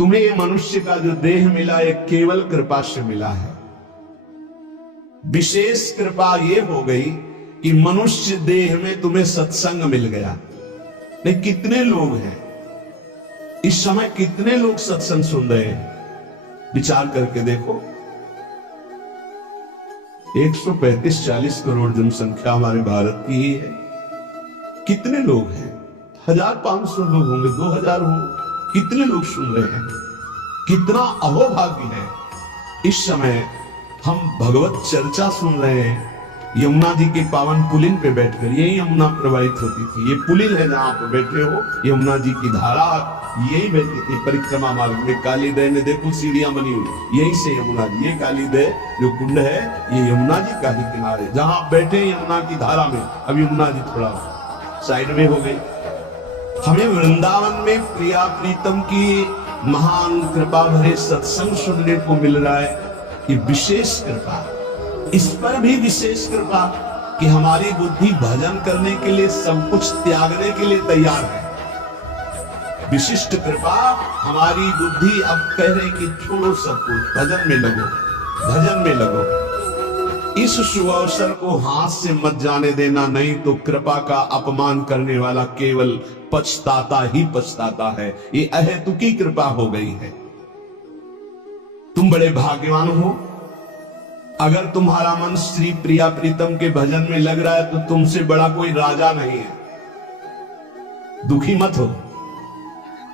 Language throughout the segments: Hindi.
तुम्हें ये मनुष्य का जो देह मिला ये केवल कृपा से मिला है। विशेष कृपा ये हो गई कि मनुष्य देह में तुम्हें सत्संग मिल गया। नहीं, कितने लोग हैं इस समय, कितने लोग सत्संग सुन रहे हैं? विचार करके देखो। 135-40 करोड़ जनसंख्या हमारे भारत की ही है। कितने लोग हैं? 1500 लोग होंगे, 2000 होंगे। कितने लोग सुन रहे हैं? कितना अहोभाग्य है। इस समय हम भगवत चर्चा सुन रहे हैं यमुना जी के पावन पुलिन पे बैठकर। यही यमुना प्रवाहित होती थी। ये पुलिन है जहां आप बैठे हो, यमुना जी की धारा यही बहती थी परिक्रमा मार्ग में। काली दह में देखो सीढ़ियां बनी हुई, यहीं से यमुना जी, ये काली दह जो कुंड है ये यमुना जी का ही किनारे, जहां आप बैठे यमुना की धारा में। अब यमुना जी थोड़ा साइड में हो गई। हमें वृंदावन में प्रिया प्रीतम की महान कृपा भरे सत्संग सुनने को मिल रहा है। ये विशेष कृपा, इस पर भी विशेष कृपा कि हमारी बुद्धि भजन करने के लिए, सब कुछ त्यागने के लिए तैयार है। विशिष्ट कृपा, हमारी बुद्धि अब कह रहे कि छोड़ो सब कुछ, भजन में लगो, भजन में लगो। इस शुभ अवसर को हाथ से मत जाने देना, नहीं तो कृपा का अपमान करने वाला केवल पछताता ही पछताता है। ये अहेतुकी कृपा हो गई है। तुम बड़े भाग्यवान हो। अगर तुम्हारा मन श्री प्रिया प्रीतम के भजन में लग रहा है तो तुमसे बड़ा कोई राजा नहीं है। दुखी मत हो।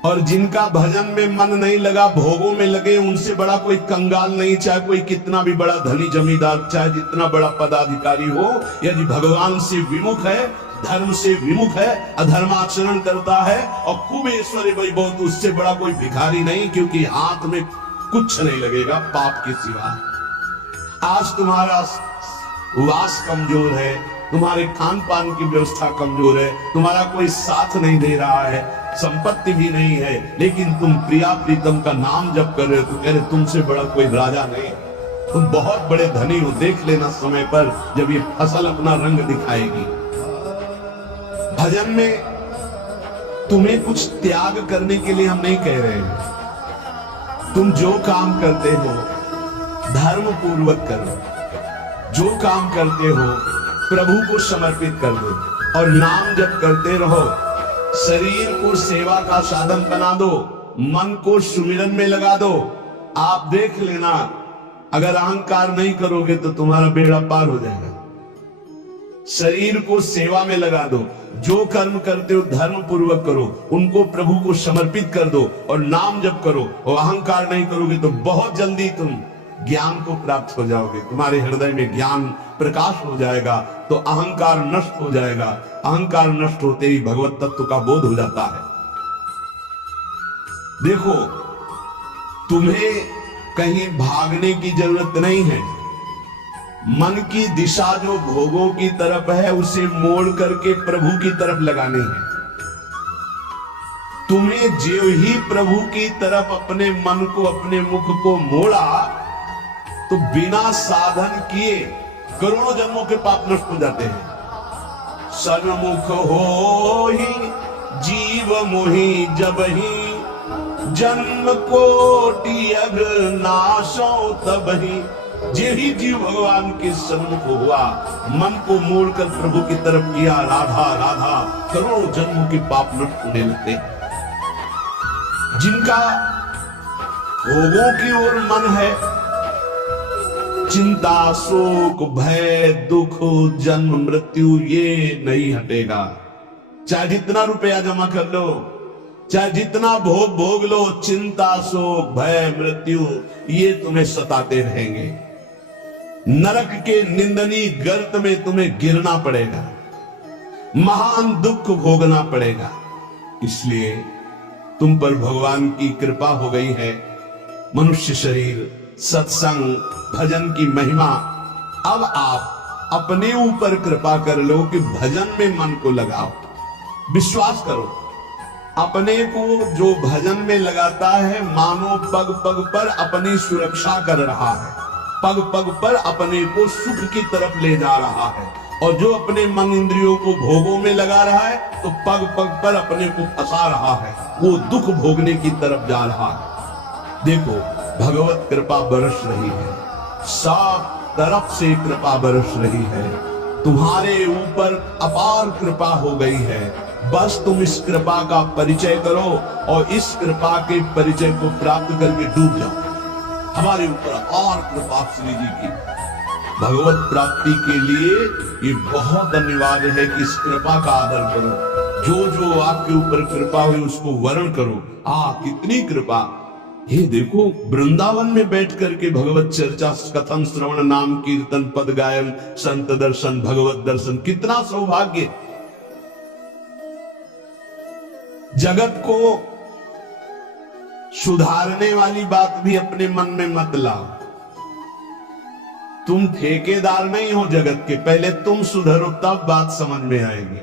और जिनका भजन में मन नहीं लगा, भोगों में लगे, उनसे बड़ा कोई कंगाल नहीं। चाहे कोई कितना भी बड़ा धनी जमींदार, चाहे जितना बड़ा पदाधिकारी हो, यदि भगवान से विमुख है, धर्म से विमुख है, अधर्माचरण करता है और खूब ऐश्वर्य वैभव, तो उससे बड़ा कोई भिखारी नहीं, क्योंकि हाथ में कुछ नहीं लगेगा पाप के सिवा। आज तुम्हारा वास कमजोर है, तुम्हारे खान पान की व्यवस्था कमजोर है, तुम्हारा कोई साथ नहीं दे रहा है, संपत्ति भी नहीं है, लेकिन तुम प्रिया प्रीतम का नाम जप कर रहे हो तो कह रहे तुमसे बड़ा कोई राजा नहीं। तुम बहुत बड़े धनी हो। देख लेना समय पर जब ये फसल अपना रंग दिखाएगी। भजन में तुम्हें कुछ त्याग करने के लिए हम नहीं कह रहे हैं। तुम जो काम करते हो धर्म पूर्वक करो, जो काम करते हो प्रभु को समर्पित कर दो और नाम जप करते रहो। शरीर को सेवा का साधन बना दो, मन को सुमिरन में लगा दो। आप देख लेना, अगर अहंकार नहीं करोगे तो तुम्हारा बेड़ा पार हो जाएगा। शरीर को सेवा में लगा दो, जो कर्म करते हो धर्म पूर्वक करो, उनको प्रभु को समर्पित कर दो और नाम जप करो। और अहंकार नहीं करोगे तो बहुत जल्दी तुम ज्ञान को प्राप्त हो जाओगे। तुम्हारे हृदय में ज्ञान प्रकाश हो जाएगा तो अहंकार नष्ट हो जाएगा। अहंकार नष्ट होते ही भगवत तत्व का बोध हो जाता है। देखो, तुम्हें कहीं भागने की जरूरत नहीं है। मन की दिशा जो भोगों की तरफ है उसे मोड़ करके प्रभु की तरफ लगानी है। तुम्हें जो ही प्रभु की तरफ अपने मन को, अपने मुख को मोड़ा तो बिना साधन किए करोड़ों जन्मों के पाप नष्ट हो जाते हैं। सन्मुख हो ही जीव मोहि जब ही, जन्म कोटि अघ नाशो तब ही। जे ही जीव भगवान के सन्मुख हुआ, मन को मोड़कर प्रभु की तरफ किया, राधा राधा, करोड़ों जन्मों के पाप नष्ट होने लगते। जिनका भोगों की ओर मन है, चिंता शोक भय दुख जन्म मृत्यु ये नहीं हटेगा। चाहे जितना रुपया जमा कर लो, चाहे जितना भोग भोग लो, चिंता शोक भय मृत्यु ये तुम्हें सताते रहेंगे। नरक के निंदनीय गर्त में तुम्हें गिरना पड़ेगा, महान दुख भोगना पड़ेगा। इसलिए तुम पर भगवान की कृपा हो गई है। मनुष्य शरीर, सत्संग, भजन की महिमा। अब आप अपने ऊपर कृपा कर लो कि भजन में मन को लगाओ। विश्वास करो, अपने को जो भजन में लगाता है मानो पग पग पर अपनी सुरक्षा कर रहा है, पग पग पर अपने को सुख की तरफ ले जा रहा है। और जो अपने मन इंद्रियों को भोगों में लगा रहा है तो पग पग पर अपने को फंसा रहा है, वो दुख भोगने की तरफ जा रहा है। देखो भगवत कृपा बरस रही है, सब तरफ से कृपा बरस रही है, तुम्हारे ऊपर अपार कृपा हो गई है। बस तुम इस कृपा का परिचय करो और इस कृपा के परिचय को प्राप्त करके डूब जाओ। हमारे ऊपर अपार कृपा श्री जी की भगवत प्राप्ति के लिए ये बहुत अनिवार्य है कि इस कृपा का आदर करो। जो जो आपके ऊपर कृपा हुई उसको वर्ण करो। कितनी कृपा। ये देखो वृंदावन में बैठ करके भगवत चर्चा, कथन, श्रवण, नाम कीर्तन, पद गायन, संत दर्शन, भगवत दर्शन, कितना सौभाग्य। जगत को सुधारने वाली बात भी अपने मन में मत लाओ। तुम ठेकेदार नहीं हो जगत के, पहले तुम सुधरो तब बात समझ में आएगी।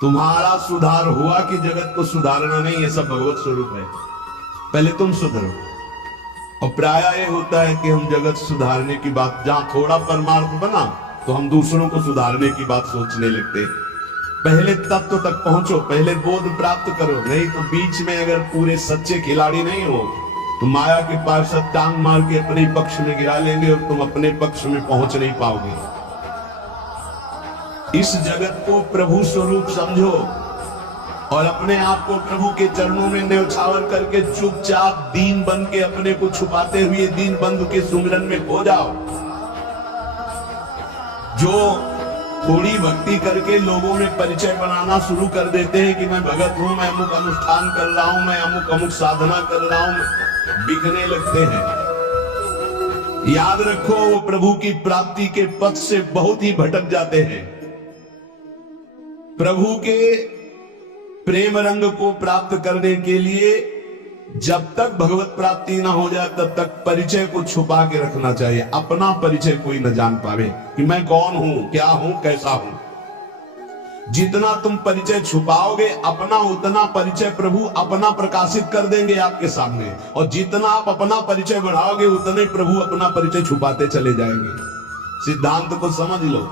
तुम्हारा सुधार हुआ कि जगत को सुधारना नहीं, ये सब भगवत स्वरूप है। पहले तुम सुधरो। और प्राय ये होता है कि हम जगत सुधारने की बात, जहां थोड़ा परमार्थ बना तो हम दूसरों को सुधारने की बात सोचने लगते। पहले तत्व तक पहुंचो, पहले बोध प्राप्त करो, नहीं तो बीच में अगर पूरे सच्चे खिलाड़ी नहीं हो तो माया के पार्षद टांग मार के अपने पक्ष में गिरा लेंगे और तुम अपने पक्ष में पहुंच नहीं पाओगे। इस जगत को प्रभु स्वरूप समझो और अपने आप को प्रभु के चरणों में न्यौछावर करके चुपचाप दीन बन के अपने को छुपाते हुए दीन बंधु के सुमिरन में खो जाओ। जो थोड़ी भक्ति करके लोगों में परिचय बनाना शुरू कर देते हैं कि मैं भगत हूं, मैं अमुक अनुष्ठान कर रहा हूं, मैं अमुक अमुक साधना कर रहा हूं, बिकने लगते हैं। याद रखो वो प्रभु की प्राप्ति के पथ से बहुत ही भटक जाते हैं। प्रभु के प्रेम रंग को प्राप्त करने के लिए जब तक भगवत प्राप्ति ना हो जाए तब तक परिचय को छुपा के रखना चाहिए। अपना परिचय कोई न जान पावे कि मैं कौन हूं, क्या हूं, कैसा हूं। जितना तुम परिचय छुपाओगे अपना, उतना परिचय प्रभु अपना प्रकाशित कर देंगे आपके सामने। और जितना आप अपना परिचय बढ़ाओगे उतने प्रभु अपना परिचय छुपाते चले जाएंगे। सिद्धांत को समझ लो।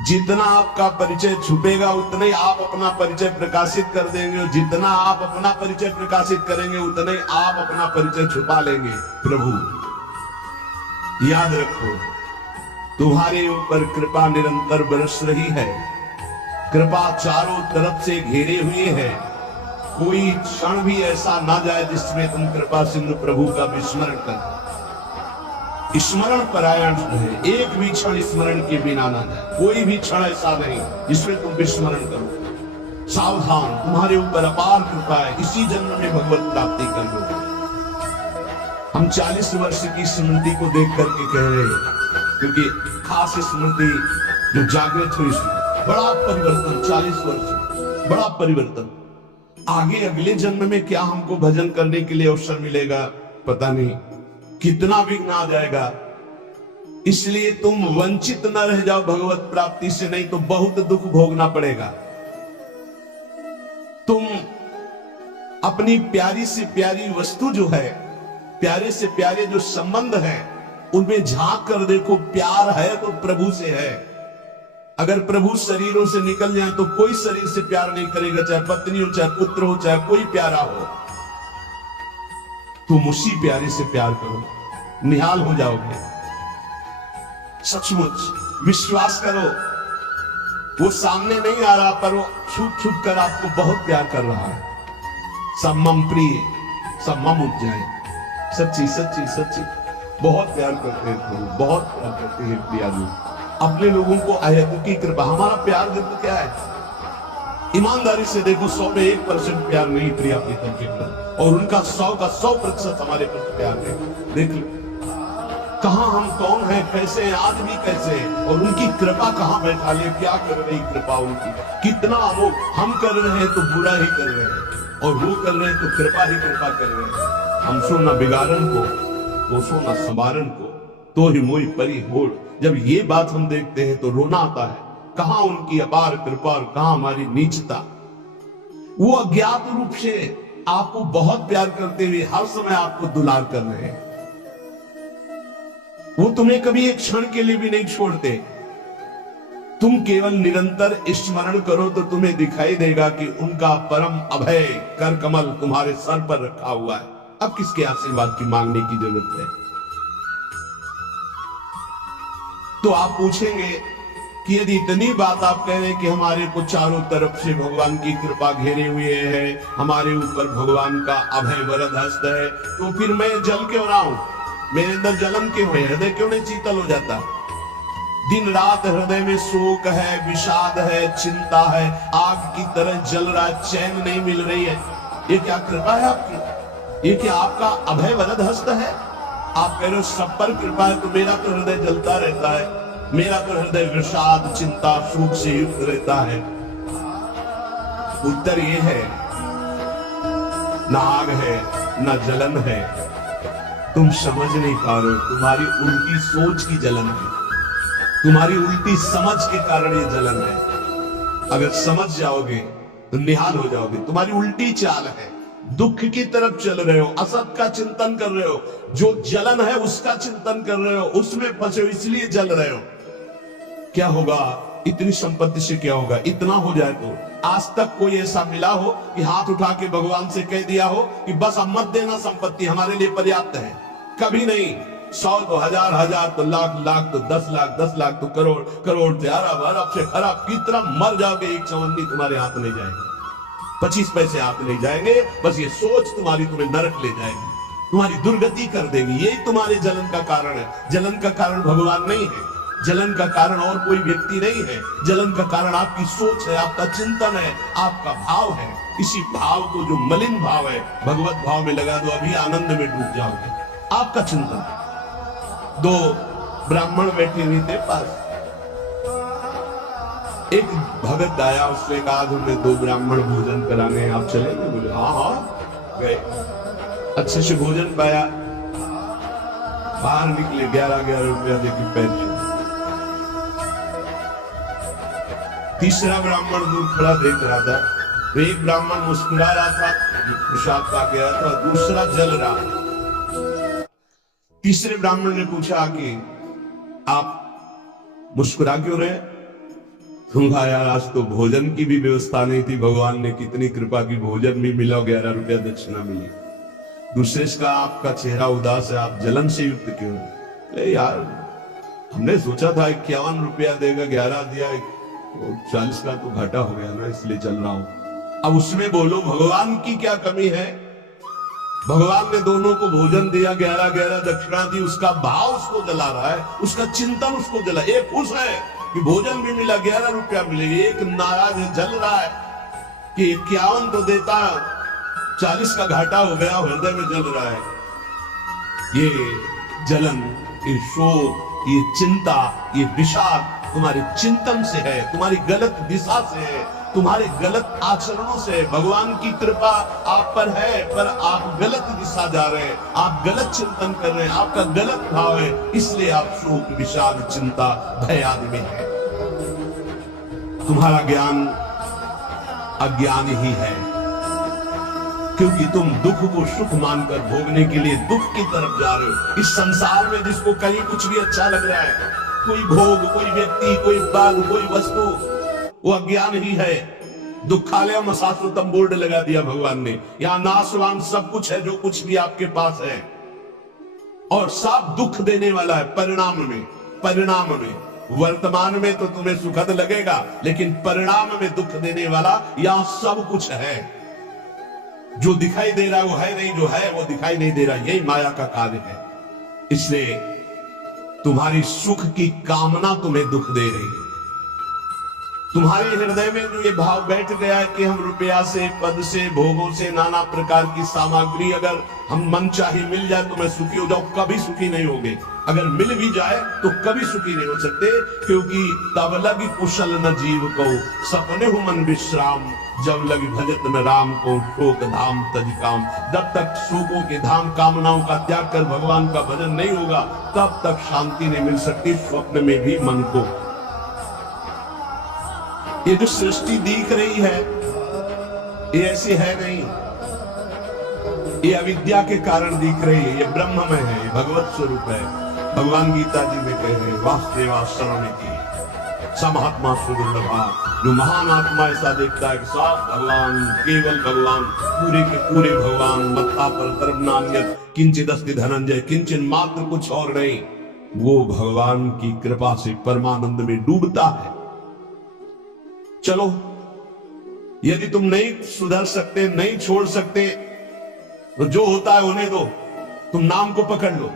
जितना आपका परिचय छुपेगा उतने ही आप अपना परिचय प्रकाशित कर देंगे, और जितना आप अपना परिचय प्रकाशित करेंगे उतने आप अपना परिचय छुपा लेंगे। प्रभु याद रखो तुम्हारे ऊपर कृपा निरंतर बरस रही है। कृपा चारों तरफ से घेरे हुए है। कोई क्षण भी ऐसा ना जाए जिसमें तुम कृपा सिंधु प्रभु का विस्मरण कर। स्मरण परायण है, एक भी क्षण स्मरण के बिना ना जाए। कोई भी क्षण ऐसा नहीं जिसमें तुम विस्मरण करो। सावधान, तुम्हारे ऊपर अपार कृपा है, इसी जन्म में भगवत प्राप्ति कर लो। हम 40 वर्ष की स्मृति को देख करके कह रहे हैं, क्योंकि खास स्मृति जो जागृत हुई, बड़ा परिवर्तन। 40 वर्ष बड़ा परिवर्तन। आगे अगले जन्म में क्या हमको भजन करने के लिए अवसर मिलेगा पता नहीं, कितना विघ्न आ जाएगा। इसलिए तुम वंचित न रह जाओ भगवत प्राप्ति से, नहीं तो बहुत दुख भोगना पड़ेगा। तुम अपनी प्यारी से प्यारी वस्तु जो है, प्यारे से प्यारे जो संबंध है, उनमें झांक कर देखो। प्यार है तो प्रभु से है। अगर प्रभु शरीरों से निकल जाए तो कोई शरीर से प्यार नहीं करेगा, चाहे पत्नी हो, चाहे पुत्र हो, चाहे कोई प्यारा हो। तुम उसी प्यारे से प्यार करो, निहाल हो जाओगे। सचमुच विश्वास करो, वो सामने नहीं आ रहा पर वो छुप छुप कर आपको बहुत प्यार कर रहा है। सब मम प्रिय, सब मम उपजाए। सच्ची सच्ची सच्ची बहुत प्यार करते हैं, बहुत प्यार करते हैं प्रिया जी अपने लोगों को। आयतों की कृपा, हमारा प्यार देखो क्या है। ईमानदारी से देखो, 100 में 1% प्यार नहीं प्रिया प्रीतम के प्रति, और उनका 100 का 100% हमारे प्रति प्यार है। देख लो कहां हम कौन है, कैसे हैं, आज भी कैसे हैं, और उनकी कृपा कहां बैठा ले। क्या कर रही कृपा उनकी, कितना अमोघ। हम कर रहे हैं तो बुरा ही कर रहे हैं, और वो कर रहे हैं तो कृपा ही कृपा कर रहे हैं। हम सो न बिगाड़न को, तो सो न संवारन को, तो ही मोई परी होड़। जब ये बात हम देखते हैं तो रोना आता है। कहां उनकी अपार कृपा और कहां हमारी नीचता। वो अज्ञात रूप से आपको बहुत प्यार करते हुए हर समय आपको दुलार कर रहे हैं। वो तुम्हें कभी एक क्षण के लिए भी नहीं छोड़ते। तुम केवल निरंतर स्मरण करो तो तुम्हें दिखाई देगा कि उनका परम अभय कर कमल तुम्हारे सर पर रखा हुआ है। अब किसके आशीर्वाद की मांगने की जरूरत है? तो आप पूछेंगे कि यदि इतनी बात आप कह रहे हैं कि हमारे को चारों तरफ से भगवान की कृपा घेरे हुए है, हमारे ऊपर भगवान का अभय वरद हस्त है, तो फिर मैं जल क्यों रहा हूं? मेरे अंदर जलन क्यों है? हृदय क्यों नहीं शीतल हो जाता? दिन रात हृदय में शोक है, विषाद है, चिंता है, आग की तरह जल रहा है, चैन नहीं मिल रही है। ये क्या कृपा है आपकी? ये क्या आपका अभय वरद हस्त है? आप कह रहे हो सब पर कृपा है, तो मेरा तो हृदय जलता रहता है, मेरा तो हृदय विषाद, चिंता, शोक से युक्त रहता है। उत्तर ये है, ना आग है ना जलन है, तुम समझ नहीं पा रहे हो, तुम्हारी उल्टी सोच की जलन है, तुम्हारी उल्टी समझ के कारण ये जलन है। अगर समझ जाओगे तो निहाल हो जाओगे। तुम्हारी उल्टी चाल है, दुख की तरफ चल रहे हो, असत का चिंतन कर रहे हो, जो जलन है उसका चिंतन कर रहे हो, उसमें फंसे हो, इसलिए जल रहे हो। क्या होगा? इतनी संपत्ति से क्या होगा? इतना हो जाए तो आज तक कोई ऐसा मिला हो कि हाथ उठा के भगवान से कह दिया हो कि बस अब मत देना, संपत्ति हमारे लिए पर्याप्त है? कभी नहीं। 100 तो हजार, हजार तो लाख, लाख तो 10 लाख, 10 लाख तो करोड़, करोड़ से अरब, अरब से खरब, कितना मर जाओगे, एक चवन्नी तुम्हारे हाथ नहीं जाएगी, 25 पैसे हाथ नहीं जाएंगे। बस ये सोच तुम्हारी तुम्हें नरक ले जाएगी, तुम्हारी दुर्गति कर देगी। यही तुम्हारे जलन का कारण है। जलन का कारण भगवान नहीं है, जलन का कारण और कोई व्यक्ति नहीं है, जलन का कारण आपकी सोच है, आपका चिंतन है, आपका भाव है। इसी भाव को, जो मलिन भाव है, भगवत भाव में लगा दो, अभी आनंद में डूब जाओगे। आपका चिंतन। 2 ब्राह्मण बैठे हुए थे पास, एक भगत आया, उसने कहा हमें 2 ब्राह्मण भोजन कराने, आप चलेंगे? बोले हाँ हाँ। गए, अच्छे से भोजन पाया, बाहर निकले, 11-11 रुपया देके पैसे। तीसरा ब्राह्मण दूर खड़ा देख रहा था, तो एक ब्राह्मण मुस्कुरा रहा था, प्रसाद पा गया था, दूसरा जल रहा। तीसरे ब्राह्मण ने पूछा कि आप मुस्कुरा क्यों रहे? तुम यार, आज तो भोजन की भी व्यवस्था नहीं थी, भगवान ने कितनी कृपा की, भोजन भी मिला, 11 रुपया दक्षिणा मिली। दूसरे का आपका चेहरा उदास है, आप जलन से युक्त क्यों? अरे यार, हमने सोचा था 51 रुपया देगा, 11 दिया, 40 का तो घाटा हो गया ना, इसलिए चल रहा हूं। अब उसमें बोलो भगवान की क्या कमी है? भगवान ने दोनों को भोजन दिया, 11-11 दक्षिणा दी, उसका भाव उसको जला रहा है, उसका चिंतन उसको जला। एक खुश है कि भोजन भी मिला, 11 रुपया मिले, एक नाराज है, जल रहा है कि 51 तो देता, 40 का घाटा हो गया, हृदय में जल रहा है। ये जलन, ये शोक, ये चिंता, ये विषाद तुम्हारे चिंतन से है, तुम्हारी गलत दिशा से है, तुम्हारे गलत आचरणों से। भगवान की कृपा आप पर है, पर आप गलत दिशा जा रहे हैं, आप गलत चिंतन कर रहे हैं, आपका गलत भाव है, इसलिए आप शोक, विषाद, चिंता, भय आदि में है। तुम्हारा ज्ञान अज्ञान ही है, क्योंकि तुम दुख को सुख मानकर भोगने के लिए दुख की तरफ जा रहे हो। इस संसार में जिसको कहीं कुछ भी अच्छा लग रहा है, कोई भोग, कोई व्यक्ति, कोई बाग, कोई वस्तु, वो अज्ञान ही है। दुखालय शाश्वतम बोर्ड लगा दिया भगवान ने, यहां नाशवान सब कुछ है, जो कुछ भी आपके पास है, और सब दुख देने वाला है परिणाम में। परिणाम में, वर्तमान में तो तुम्हें सुखद लगेगा, लेकिन परिणाम में दुख देने वाला यहां सब कुछ है। जो दिखाई दे रहा है वो है नहीं, जो है वो दिखाई नहीं दे रहा, यही माया का कार्य है। इसलिए तुम्हारी सुख की कामना तुम्हें दुख दे रही है। तुम्हारे हृदय में जो ये भाव बैठ गया है कि हम रुपया से, पद से, भोगों से, नाना प्रकार की सामग्री अगर हम मन चाहे मिल जाए तो मैं सुखी हो जाऊं, कभी सुखी नहीं होगे। अगर मिल भी जाए तो कभी सुखी नहीं हो सकते, क्योंकि तब लगी कुशल न जीव को, सपने हो मन विश्राम, जब लगी भजत न राम को, शोक धाम तज काम। जब तक शोकों के धाम, कामनाओं का त्याग कर भगवान का भजन नहीं होगा, तब तक शांति नहीं मिल सकती, स्वप्न में भी मन को। ये जो सृष्टि दिख रही है, ये ऐसी है नहीं, ये अविद्या के कारण दिख रही है, ये ब्रह्म में है, ये भगवत स्वरूप है। भगवान गीता जी में कह रहे हैं, वासुदेवा शरणमिति, सा महात्मा सुदुर्लभा। जो महान आत्मा ऐसा देखता है कि साफ भगवान, केवल भगवान, पूरे के पूरे भगवान, मत्ता पर कर्मनान्यत किंचित अस्ति धनंजय, किंचन मात्र कुछ और नहीं, वो भगवान की कृपा से परमानंद में डूबता है। चलो, यदि तुम नहीं सुधर सकते, नहीं छोड़ सकते, तो जो होता है होने दो, तुम नाम को पकड़ लो।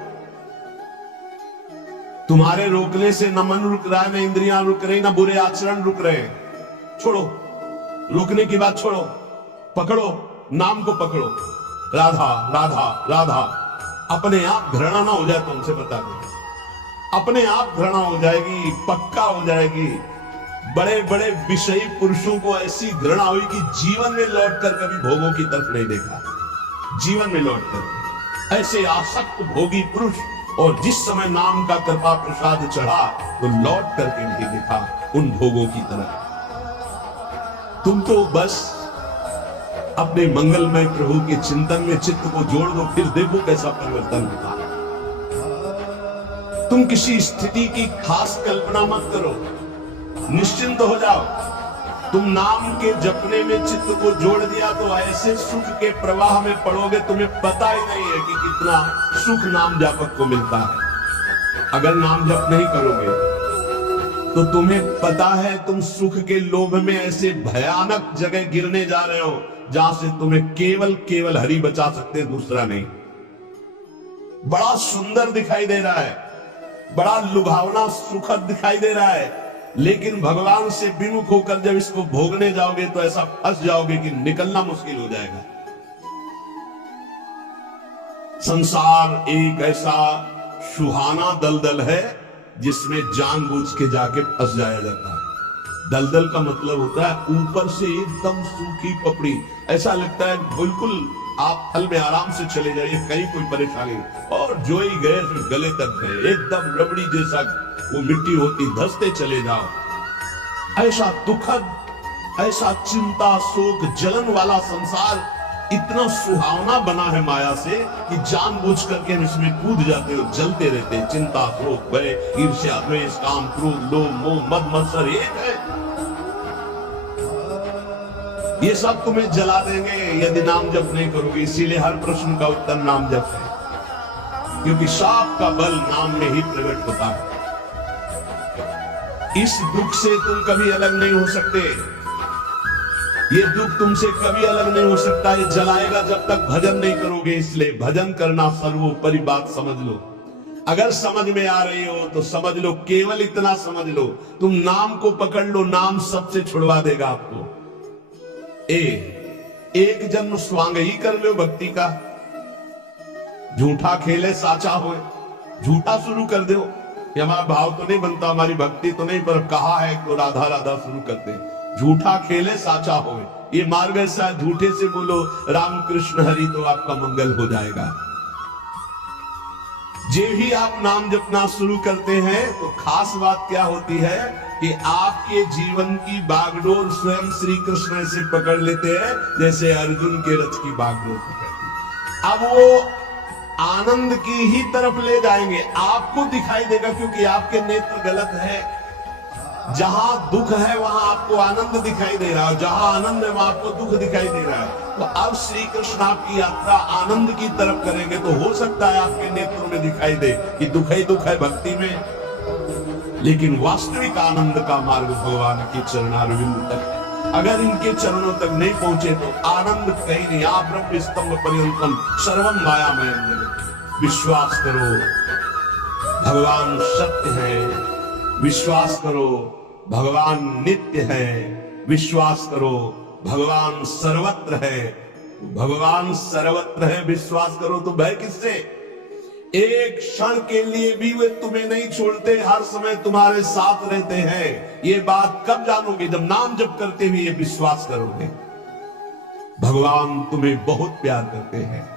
तुम्हारे रोकने से न मन रुक रहा है, न इंद्रियां रुक रही, न बुरे आचरण रुक रहे हैं। छोड़ो, रोकने की बात छोड़ो, पकड़ो, नाम को पकड़ो। राधा राधा राधा। अपने आप घृणा ना हो जाए, तुमसे बता दो, अपने आप घृणा हो जाएगी, पक्का हो जाएगी। बड़े बड़े विषयी पुरुषों को ऐसी घृणा हुई कि जीवन में लौटकर कभी भोगों की तरफ नहीं देखा। जीवन में लौटकर ऐसे आसक्त भोगी पुरुष, और जिस समय नाम का कृपा प्रसाद चढ़ा तो लौट करके नहीं देखा उन भोगों की तरफ। तुम तो बस अपने मंगलमय प्रभु के चिंतन में चित्त को जोड़ दो, फिर देखो कैसा परिवर्तन होता। तुम किसी स्थिति की खास कल्पना मत करो, निश्चिंत हो जाओ। तुम नाम के जपने में चित्त को जोड़ दिया तो ऐसे सुख के प्रवाह में पड़ोगे, तुम्हें पता ही नहीं है कि कितना सुख नाम जापक को मिलता है। अगर नाम जप नहीं करोगे तो तुम्हें पता है तुम सुख के लोभ में ऐसे भयानक जगह गिरने जा रहे हो जहां से तुम्हें केवल केवल हरि बचा सकते, दूसरा नहीं। बड़ा सुंदर दिखाई दे रहा है, बड़ा लुभावना सुखद दिखाई दे रहा है, लेकिन भगवान से विमुख होकर जब इसको भोगने जाओगे तो ऐसा फंस जाओगे कि निकलना मुश्किल हो जाएगा। संसार एक ऐसा सुहाना दलदल है जिसमें जानबूझ के जाके फंस जाया जाता है। दलदल का मतलब होता है ऊपर से एकदम सूखी पपड़ी, ऐसा लगता है बिल्कुल आप फल में आराम से चले जाइए, कहीं कोई परेशानी, और जो ही गए फिर गले तक गए, एकदम रबड़ी जैसा वो मिट्टी होती, धंसते चले जाओ। ऐसा दुखद, ऐसा चिंता शोक जलन वाला संसार इतना सुहावना बना है माया से कि जानबूझ करके इसमें कूद जाते हो, जलते रहते। चिंता शोक भय ईर्ष्या द्वेष काम क्रोध लोभ मोह मद मत्सर एक है, ये सब तुम्हें जला देंगे यदि नाम जप नहीं करोगे। इसीलिए हर प्रश्न का उत्तर नाम जप है, क्योंकि शाप का बल नाम में ही प्रकट होता है। इस दुख से तुम कभी अलग नहीं हो सकते, ये दुख तुमसे कभी अलग नहीं हो सकता, ये जलाएगा जब तक भजन नहीं करोगे। इसलिए भजन करना सर्वोपरि बात समझ लो। अगर समझ में आ रही हो तो समझ लो, केवल इतना समझ लो, तुम नाम को पकड़ लो, नाम सबसे छुड़वा देगा आपको। एक जन्म स्वांग ही कर लो भक्ति का, झूठा खेले साचा हो, झूठा शुरू कर दो। ये हमारा भाव तो नहीं बनता, हमारी भक्ति तो नहीं, पर कहा है तो राधा राधा शुरू करते हैं। झूठा खेले साचा हो, ये मार्ग ऐसा, झूठे से बोलो राम कृष्ण हरि तो आपका मंगल हो जाएगा। जे ही आप नाम जपना शुरू करते हैं तो खास बात क्या होती है कि आपके जीवन की बागडोर स्वयं श्री कृष्ण से पकड़ लेते हैं, जैसे अर्जुन के रथ की बागडोर पकड़ती। अब वो आनंद की ही तरफ ले जाएंगे, आपको दिखाई देगा, क्योंकि आपके नेत्र गलत है। जहां दुख है वहां आपको आनंद दिखाई दे रहा है, जहां आनंद है वहां आपको दुख दिखाई दे रहा है। तो अब श्री कृष्ण आपकी यात्रा आनंद की तरफ करेंगे तो हो सकता है आपके नेत्रों में दिखाई दे कि दुख ही दुख है भक्ति में, लेकिन वास्तविक आनंद का मार्ग भगवान के चरणारविंद तक है। अगर इनके चरणों तक नहीं पहुंचे तो आनंद कहीं नहीं। आप ब्रह्म स्तंभ पर्यंतम सर्वम मायामय। विश्वास करो भगवान सत्य है, विश्वास करो भगवान नित्य है, विश्वास करो भगवान सर्वत्र है। भगवान सर्वत्र है, विश्वास करो तो भय किससे? एक क्षण के लिए भी वे तुम्हें नहीं छोड़ते, हर समय तुम्हारे साथ रहते हैं। ये बात कब जानोगे? जब नाम जप करते हुए ये विश्वास करोगे। भगवान तुम्हें बहुत प्यार करते हैं,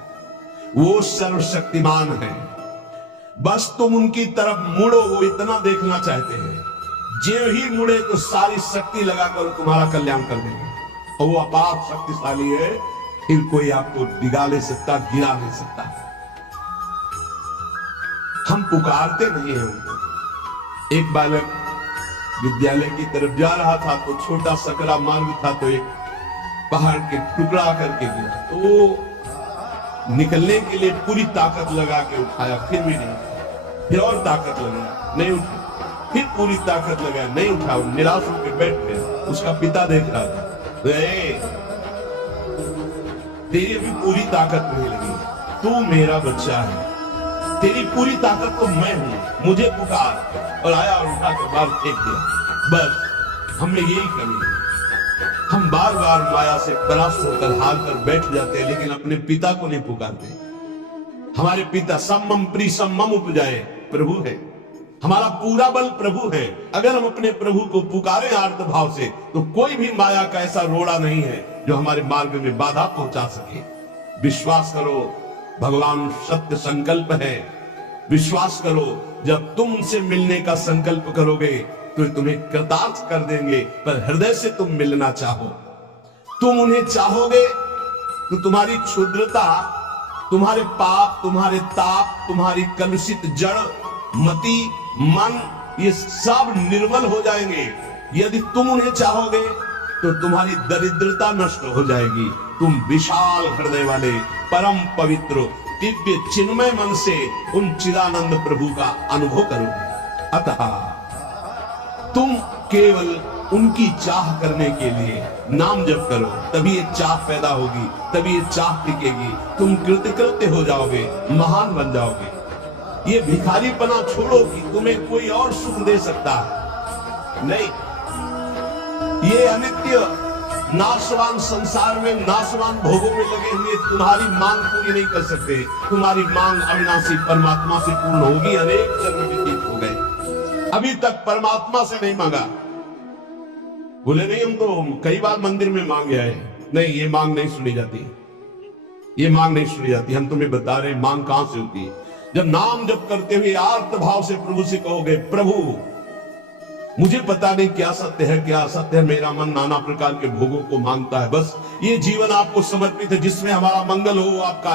वो सर्वशक्तिमान है, बस तुम उनकी तरफ मुड़ो, वो इतना देखना चाहते हैं। जो ही मुड़े तो सारी शक्ति लगाकर तुम्हारा कल्याण कर देंगे, और वो अपार शक्तिशाली है, फिर कोई आपको डिगा नहीं सकता, गिरा नहीं सकता। हम पुकारते नहीं हैं उनको। एक बालक विद्यालय की तरफ जा रहा था तो छोटा सकरा मार्ग था, तो एक पहाड़ के टुकड़ा करके गिरा, तो निकलने के लिए पूरी ताकत लगा के उठाया, फिर भी नहीं, फिर और ताकत लगाया, नहीं उठा, फिर पूरी ताकत लगाया, नहीं उठा, निराश होकर बैठ गया। उसका पिता देख रहा था, तेरी अभी पूरी ताकत नहीं लगी, तू मेरा बच्चा है, तेरी पूरी ताकत तो मैं हूं, मुझे पुकार। और आया और उठा कर बाहर फेंक दिया। बस हमें यही कमी है, हम बार बार माया से परास्त होकर हार कर बैठ जाते हैं, लेकिन अपने पिता को नहीं पुकारते। हमारे पिता सम्मम प्री सम्मम उपजाए प्रभु है, हमारा पूरा बल प्रभु है। अगर हम अपने प्रभु को पुकारें आर्त भाव से, तो कोई भी माया का ऐसा रोड़ा नहीं है जो हमारे मार्ग में बाधा पहुंचा सके। विश्वास करो, भगवान सत्य संकल्प है। विश्वास करो, जब तुम उनसे मिलने का संकल्प करोगे तो तुम्हें कृतार्थ कर देंगे, पर हृदय से तुम मिलना चाहो, तुम उन्हें चाहोगे तो तुम्हारी क्षुद्रता, तुम्हारे पाप, तुम्हारे ताप, तुम्हारी कलुषित जड़ मति मन, ये सब निर्मल हो जाएंगे। यदि तुम उन्हें चाहोगे तो तुम्हारी दरिद्रता नष्ट हो जाएगी। तुम विशाल हृदय वाले परम पवित्र दिव्य चिन्मय मन से उन चिदानंद प्रभु का अनुभव करोगे। अतः तुम केवल उनकी चाह करने के लिए नाम जप करो, तभी ये चाह पैदा होगी, तभी ये चाह टिकेगी। तुम कृतकृत्य हो जाओगे, महान बन जाओगे। ये भिखारीपना छोड़ो कि तुम्हें कोई और सुख दे सकता है, नहीं। ये अनित्य नाशवान संसार में, नाशवान भोगों में लगे हुए तुम्हारी मांग पूरी नहीं कर सकते। तुम्हारी मांग अविनाशी परमात्मा से पूर्ण होगी। अनेक जन्म व्यतीत हो गए, अभी तक परमात्मा से नहीं मांगा। बोले नहीं, हम तो कई बार मंदिर में मांगे आए। नहीं, ये मांग नहीं सुनी जाती, ये मांग नहीं सुनी जाती। हम तुम्हें बता रहे मांग कहां से होती है। जब नाम जप करते हुए आर्त भाव से प्रभु से कहोगे, प्रभु मुझे पता नहीं क्या सत्य है क्या असत्य है, मेरा मन नाना प्रकार के भोगों को मांगता है, बस ये जीवन आपको समर्पित है, जिसमें हमारा मंगल हो आपका।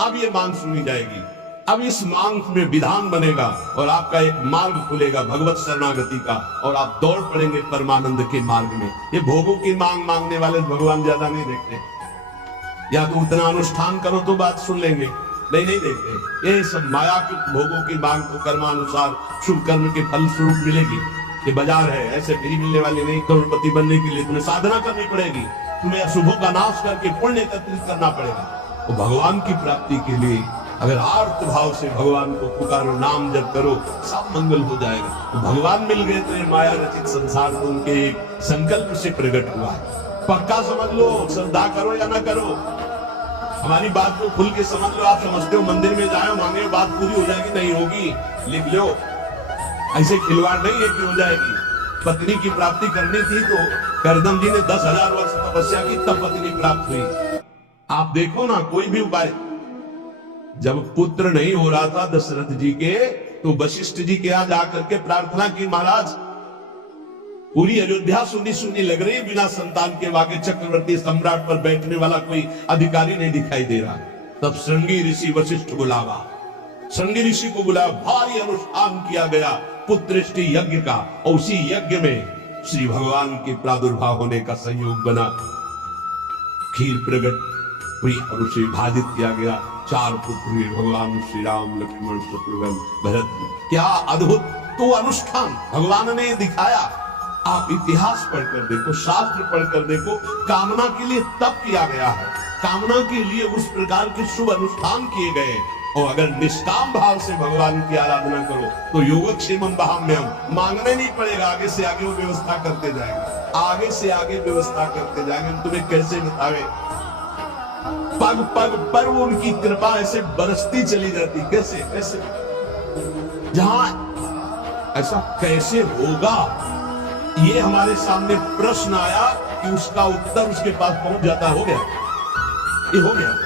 अब ये मांग सुनी जाएगी, अब इस मांग में विधान बनेगा और आपका एक मार्ग खुलेगा भगवत शरणागति का, और आप दौड़ पड़ेंगे परमानंद के मार्ग में। ये भोगों की मांग मांगने वाले भगवान ज्यादा नहीं देखते। या तो उतना अनुष्ठान करो तो बात सुन लेंगे, नहीं देखते। ये सब माया की भोगों की मांग तो कर्मानुसार शुभ कर्म के फल स्वरूप मिलेगी। ये बाजार है, ऐसे फ्री मिलने वाली नहीं। करोड़पति बनने के लिए तुम्हें साधना करनी पड़ेगी, तुम्हें अशुभों का नाश करके पुण्य एकत्रित करना पड़ेगा। तो भगवान की प्राप्ति के लिए अगर आर्त भाव से भगवान को पुकारो, नाम जप करो, सब मंगल हो जाएगा। तो भगवान मिल गए तो ये माया रचित संसार तो उनके एक संकल्प से प्रकट हुआ है। पक्का समझ लो, श्रद्धा करो या ना करो, हमारी बात को खुल के समझ लो। आप समझते हो मंदिर में जाओ मांगे बात पूरी हो जाएगी, नहीं होगी, लिख लो। ऐसे खिलवाड़ नहीं है कि हो जाएगी। पत्नी की प्राप्ति करनी थी तो करदम जी ने 10,000 वर्ष तपस्या की, तब पत्नी प्राप्त हुई। आप देखो ना, कोई भी उपाय। जब पुत्र नहीं हो रहा था दशरथ जी के, तो वशिष्ठ जी के यहाँ जाकर के प्रार्थना की, महाराज पूरी अयोध्या सुनी सुनी लग रही, बिना संतान के वाके चक्रवर्ती सम्राट पर बैठने वाला कोई अधिकारी नहीं दिखाई दे रहा। तब श्रृंगी ऋषि वशिष्ठ बुलावा, श्रृंगी ऋषि को बुलाया, भारी अनुष्ठान किया गया पुत्रेष्टि यज्ञ का, और उसी यज्ञ में श्री भगवान के प्रादुर्भाव होने का संयोग बना। खीर प्रकट हुई और उसे विभाजित किया गया। 4 पुत्र हुए, भगवान श्री राम, लक्ष्मण, शत्रुघ्न, भरत। क्या अद्भुत तो अनुष्ठान भगवान ने दिखाया। आप इतिहास पढ़कर देखो, शास्त्र पढ़कर देखो, कामना के लिए तप किया गया है, कामना के लिए उस प्रकार के शुभ अनुष्ठान किए गए। और अगर निष्काम भाव से भगवान की आराधना करो तो योगक्षेमम बहाम्यहम, मांगने नहीं पड़ेगा, आगे से आगे वो व्यवस्था करते जाएंगे, आगे से आगे व्यवस्था करते जाएंगे। तुम्हें कैसे बतावे, पग पग पर वो उनकी कृपा ऐसे बरसती चली जाती। कैसे कैसे, जहां ऐसा कैसे होगा, ये हमारे सामने प्रश्न आया कि उसका उत्तर उसके पास पहुंच जाता। हो गया, ये हो गया।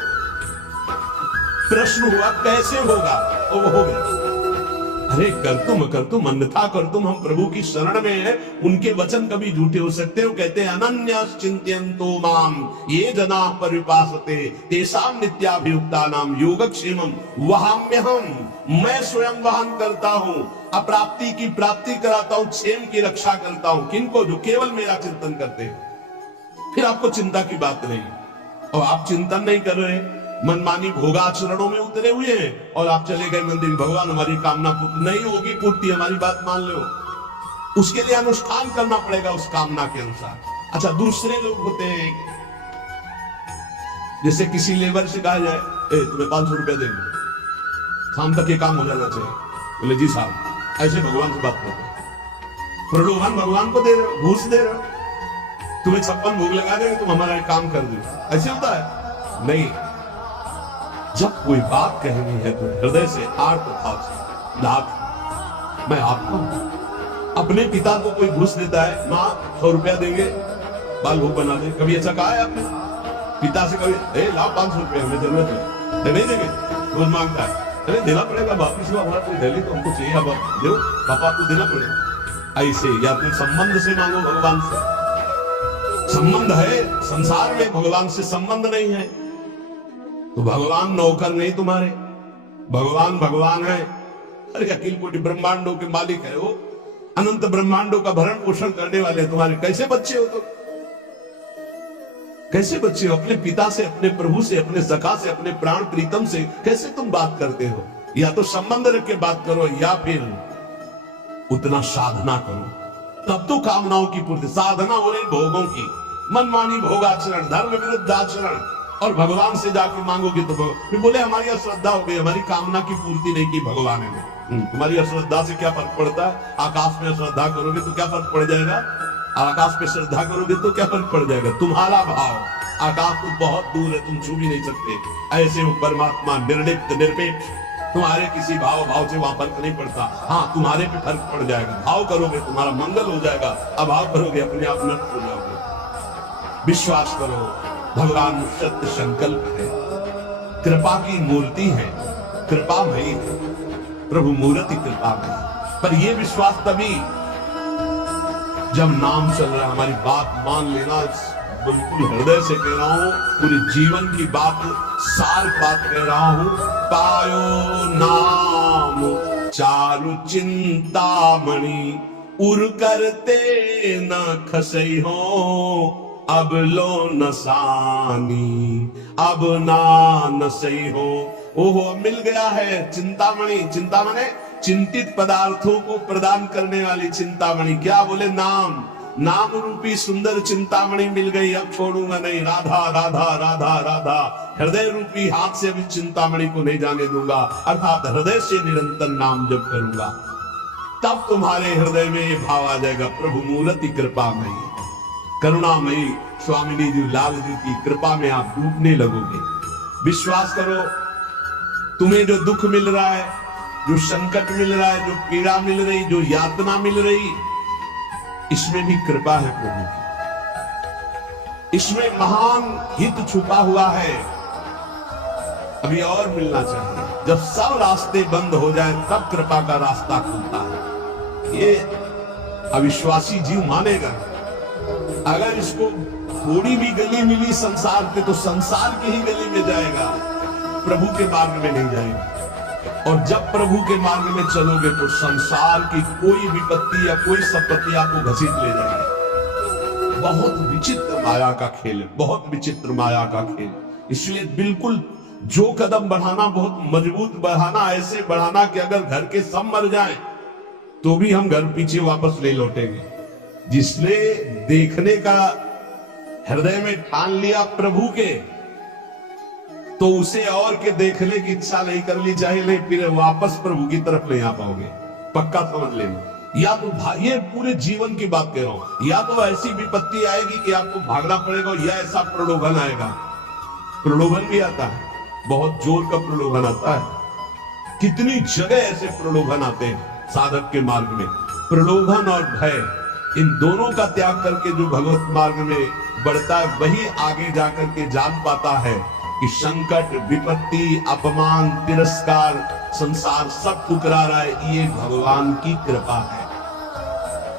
प्रश्न हुआ कैसे होगा, और वो हो गया। अरे कर तुम अन्यथा कर तुम, हम प्रभु की शरण में हैं, उनके वचन कभी झूठे हो सकते हो। कहते हैं अनन्यस चिंतयन्तो माम ये जना परिपासते तेषां नित्याभियुक्तानां योगक्षेमं वहाम्यहम्, मैं स्वयं वहन करता हूँ, अप्राप्ति की प्राप्ति कराता हूँ, क्षेम की रक्षा करता हूँ। किनको? जो केवल मेरा चिंतन करते हैं। फिर आपको चिंता की बात नहीं, और आप चिंतन नहीं कर रहे, मनमानी भोगाचरणों में उतरे हुए हैं, और आप चले गए मंदिर, भगवान हमारी कामना पूर्ण नहीं होगी, पूर्ति हमारी बात मान लो, उसके लिए अनुष्ठान करना पड़ेगा उस कामना के अनुसार। अच्छा, दूसरे लोग होते हैं, जैसे किसी लेबर से कहा जाए तुम्हें 500 रुपया देंगे, शाम तक ये काम हो जाना चाहिए, बोले जी साहब, ऐसे भगवान से बात करते हैं। प्रलोभन भगवान को दे रहे हो, घूस दे रहे हो, तुम्हें 56 भोग लगा देंगे, तुम हमारा काम कर दो, ऐसे होता है? नहीं। जब कोई बात कहनी है तो हृदय से, आर्त भाव से, लाभ मैं आपको, अपने पिता को कोई घूस देता है, माँ 100 रुपया देंगे बाल भोग बना दे, कभी ऐसा कहा है आपने पिता से? कभी लाओ 500 रुपया, हमें जरूरत है, नहीं देंगे, रोज मांगता है, अरे देना पड़ेगा, वापिस हमारा कोई दिल्ली तो हमको चाहिए, अब दो, पापा को देना पड़ेगा। ऐसे या फिर संबंध से मांगो भगवान से, संबंध है संसार में, भगवान से संबंध नहीं है तो भगवान नौकर नहीं तुम्हारे, भगवान भगवान है। अरे अखिल कोटि ब्रह्मांडों के मालिक है वो, अनंत ब्रह्मांडों का भरण पोषण करने वाले तुम्हारे कैसे बच्चे हो तुम? कैसे बच्चे हो? अपने पिता से, अपने प्रभु से, अपने सखा से, अपने प्राण प्रीतम से कैसे तुम बात करते हो? या तो संबंध रख के बात करो, या फिर उतना साधना करो, तब तो कामनाओं की पूर्ति। साधना हो रही भोगों की, मनमानी भोगाचरण, धर्म विरुद्ध आचरण, और भगवान से जाके मांगोगे तो फिर बोले हमारी अश्रद्धा हो गई, हमारी कामना की पूर्ति नहीं की भगवान ने। तुम्हारी अश्रद्धा से क्या फर्क पड़ता है? आकाश में श्रद्धा करोगे तो क्या फर्क पड़ जाएगा? आकाश पे श्रद्धा करोगे तो क्या फर्क पड़ जाएगा? तुम्हारा भाव, आकाश तो बहुत दूर है, तुम छू भी नहीं सकते। ऐसे हो परमात्मा निर्लिप्त निरपेक्ष, तुम्हारे किसी भाव से वहां फर्क नहीं पड़ता। हाँ, तुम्हारे पे फर्क पड़ जाएगा, भाव करोगे तुम्हारा मंगल हो जाएगा, अभाव करोगे अपने आप नष्ट हो जाओगे। विश्वास करो, भगवान सत्य संकल्प है, कृपा की मूर्ति है, कृपामयी है, प्रभु मूर्ति कृपामयी। पर यह विश्वास तभी जब नाम चल रहा है। हमारी बात मान लेना, बिल्कुल हृदय से कह रहा हूं, पूरे जीवन की बात, सार बात कह रहा हूं। पायो नाम चारु चिंतामणि, उर करते न खसई हो, अब लो नसानी, अब ना नसई हो। ओहो, मिल गया है चिंतामणि। चिंता माने चिंतित पदार्थों को प्रदान करने वाली चिंतामणि। क्या बोले? नाम, नाम रूपी सुंदर चिंतामणि मिल गई, अब छोड़ूंगा नहीं। राधा राधा राधा राधा, हृदय रूपी हाथ से अभी चिंतामणि को नहीं जाने दूंगा, अर्थात हृदय से निरंतर नाम जप करूंगा। तब तुम्हारे हृदय में ये भाव आ जाएगा, प्रभु मूर्ति कृपामयी, करुणामयी, स्वामिनी जी लाल जी की कृपा में आप डूबने लगोगे। विश्वास करो, तुम्हें जो दुख मिल रहा है, जो संकट मिल रहा है, जो पीड़ा मिल रही, जो यातना मिल रही, इसमें भी कृपा है प्रभु की। इसमें महान हित छुपा हुआ है। अभी और मिलना चाहिए। जब सब रास्ते बंद हो जाए तब कृपा का रास्ता खुलता है। ये अविश्वासी जीव मानेगा। अगर इसको थोड़ी भी गली मिली संसार पे तो संसार की ही गली में जाएगा, प्रभु के मार्ग में नहीं जाएगा। और जब प्रभु के मार्ग में चलोगे तो संसार की कोई विपत्ति या कोई संपत्ति आपको घसीट ले जाएगी। बहुत विचित्र माया का खेल है, बहुत विचित्र माया का खेल। इसलिए बिल्कुल जो कदम बढ़ाना बहुत मजबूत बढ़ाना, ऐसे बढ़ाना कि अगर घर के सब मर जाएं तो भी हम घर पीछे वापस नहीं लौटेंगे। जिसने देखने का हृदय में ठान लिया प्रभु के, तो उसे और के देखने की इच्छा नहीं करनी चाहिए, नहीं फिर वापस प्रभु की तरफ नहीं आ पाओगे। पक्का समझ लेना। या तो ये पूरे जीवन की बात कह रहा हूं, या तो ऐसी विपत्ति आएगी कि आपको भागना पड़ेगा, या ऐसा प्रलोभन आएगा। प्रलोभन भी आता है, बहुत जोर का प्रलोभन आता है। कितनी जगह ऐसे प्रलोभन आते हैं साधक के मार्ग में। प्रलोभन और भय, इन दोनों का त्याग करके जो भगवत मार्ग में बढ़ता है, वही आगे जाकर के जान पाता है कि संकट, विपत्ति, अपमान, तिरस्कार, संसार सब ठुकरा रहा है, ये भगवान की कृपा है।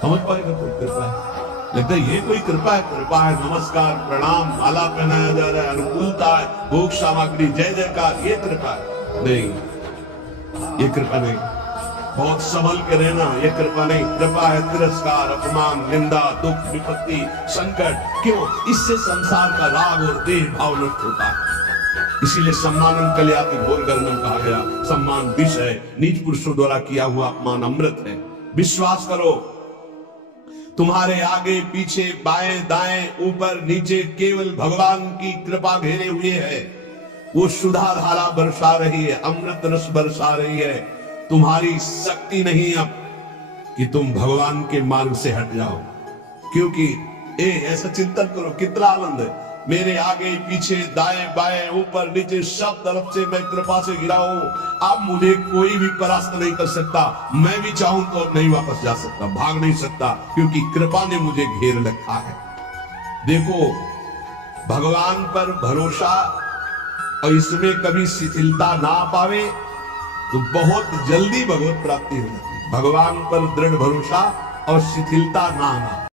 समझ पाएगा कोई कृपा है? लगता है ये कोई कृपा है? कृपा है नमस्कार, प्रणाम, माला पहनाया जा रहा है, अनुकूलता है, भोग सामग्री, जय जयकार, ये कृपा है? नहीं, ये कृपा नहीं। बहुत संभल के रहना, ये कृपा नहीं। कृपा है तिरस्कार, अपमान, निंदा, दुख, विपत्ति, संकट। क्यों? इससे संसार का राग और देह भाव नष्ट होता है। इसीलिए सम्मानम कल्याति भोरगर्णम कहा गया। सम्मान विष है, नीच पुरुषों द्वारा किया हुआ अपमान अमृत है। विश्वास करो, तुम्हारे आगे पीछे बाएं दाएं ऊपर नीचे केवल भगवान की कृपा घेरे हुए है। वो सुधा धारा बरसा रही है, अमृत रस बरसा रही है। तुम्हारी शक्ति नहीं अब कि तुम भगवान के मार्ग से हट जाओ। क्योंकि ऐसा चिंतन करो, कितना आनंद है। मेरे आगे पीछे दाएं बाएं ऊपर नीचे सब तरफ से मैं कृपा से घिरा हूं। अब मुझे कोई भी परास्त नहीं कर सकता। मैं भी चाहूं तो नहीं वापस जा सकता, भाग नहीं सकता, क्योंकि कृपा ने मुझे घेर रखा है। देखो, भगवान पर भरोसा और इसमें कभी शिथिलता ना पावे तो बहुत जल्दी भगवत प्राप्ति हो जाती है। भगवान पर दृढ़ भरोसा और शिथिलता ना आना।